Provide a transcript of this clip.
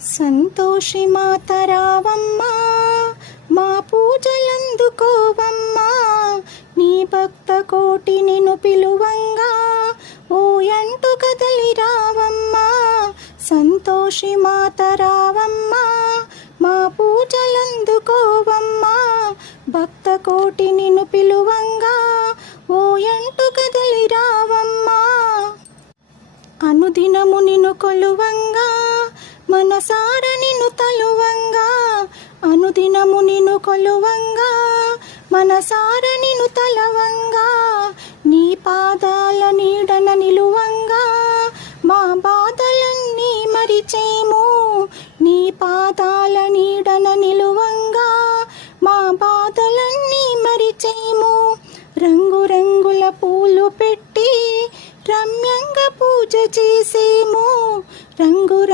సంతోషి మాతరావమ్మా మా పూజలందుకోవమ్మా నీ భక్త కోటి నిను పిలువంగా ఓ ఎంటు కదలి రావమ్మా సంతోషి మాతరావమ్మా మా పూజలందుకోవమ్మా భక్త కోటి నిను పిలువంగా ఓ ఎంటు కదలి రావమ్మా. అనుదినము నిను కొలువంగా మనసార నిన్ను తలువంగా అనుదినము నిన్ను కొలువంగా. మనసార నిన్ను తలవంగా నీ పాదాల నీడన నిలువంగా. మా బాధలన్నీ మరిచేము నీ పాదాల నీడన నిలువంగా. మా బాధలన్నీ మరిచేము రంగురంగుల పూలు పెట్టి రమ్యంగా పూజ చేసేము. రంగు